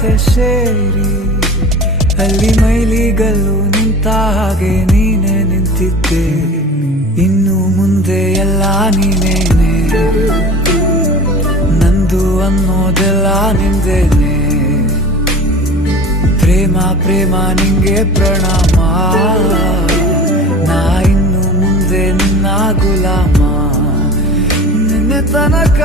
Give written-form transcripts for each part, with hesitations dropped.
ಜೊತೆ ಸೇರಿ ಅಲ್ಲಿ ಮೈಲಿಗಲ್ಲು ನಿಂತ ಹಾಗೆ ನೀನೆ ನಿಂತಿದ್ದೆ. ಇನ್ನು ಮುಂದೆ ಎಲ್ಲ ನೀನೇನೆ, ನಂದು ಅನ್ನೋದೆಲ್ಲ ನಿಂದೇನೆ. ಪ್ರೇಮ ಪ್ರೇಮ ನಿಂಗೆ ಪ್ರಣಾಮ, ನಾ ಇನ್ನು ಮುಂದೆ ನಿನ್ನ ಗುಲಾಮ. ನಿನ್ನೆ ತನಕ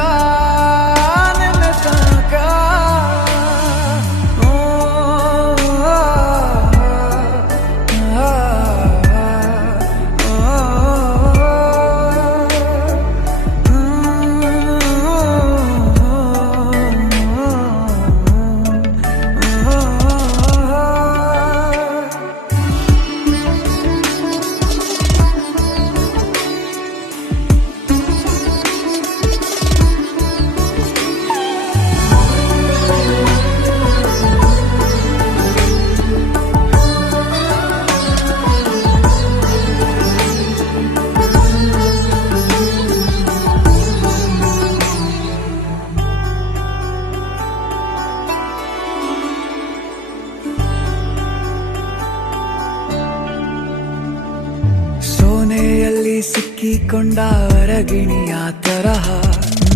ಸೋನೆಯಲ್ಲಿ ಸಿಕ್ಕಿಕೊಂಡ ಅರಗಿಣಿಯ ತರಹ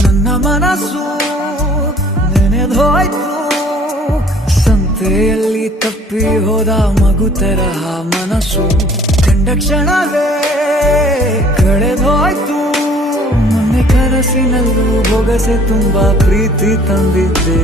ನನ್ನ ಮನಸ್ಸು ನೆನೆದೋಯ್ತು. ಸಂತೆಯಲ್ಲಿ ತಪ್ಪಿ ಹೋದ ಮಗು ತರಹ ಮನಸ್ಸು ಕಂಡ ಕ್ಷಣವೇ ಕಳೆದೋಯ್ತು. ಮೊನ್ನೆ ಕನಸಿನಲ್ಲೂ ಬೊಗಸೆ ತುಂಬಾ ಪ್ರೀತಿ ತಂದಿದ್ದೆ.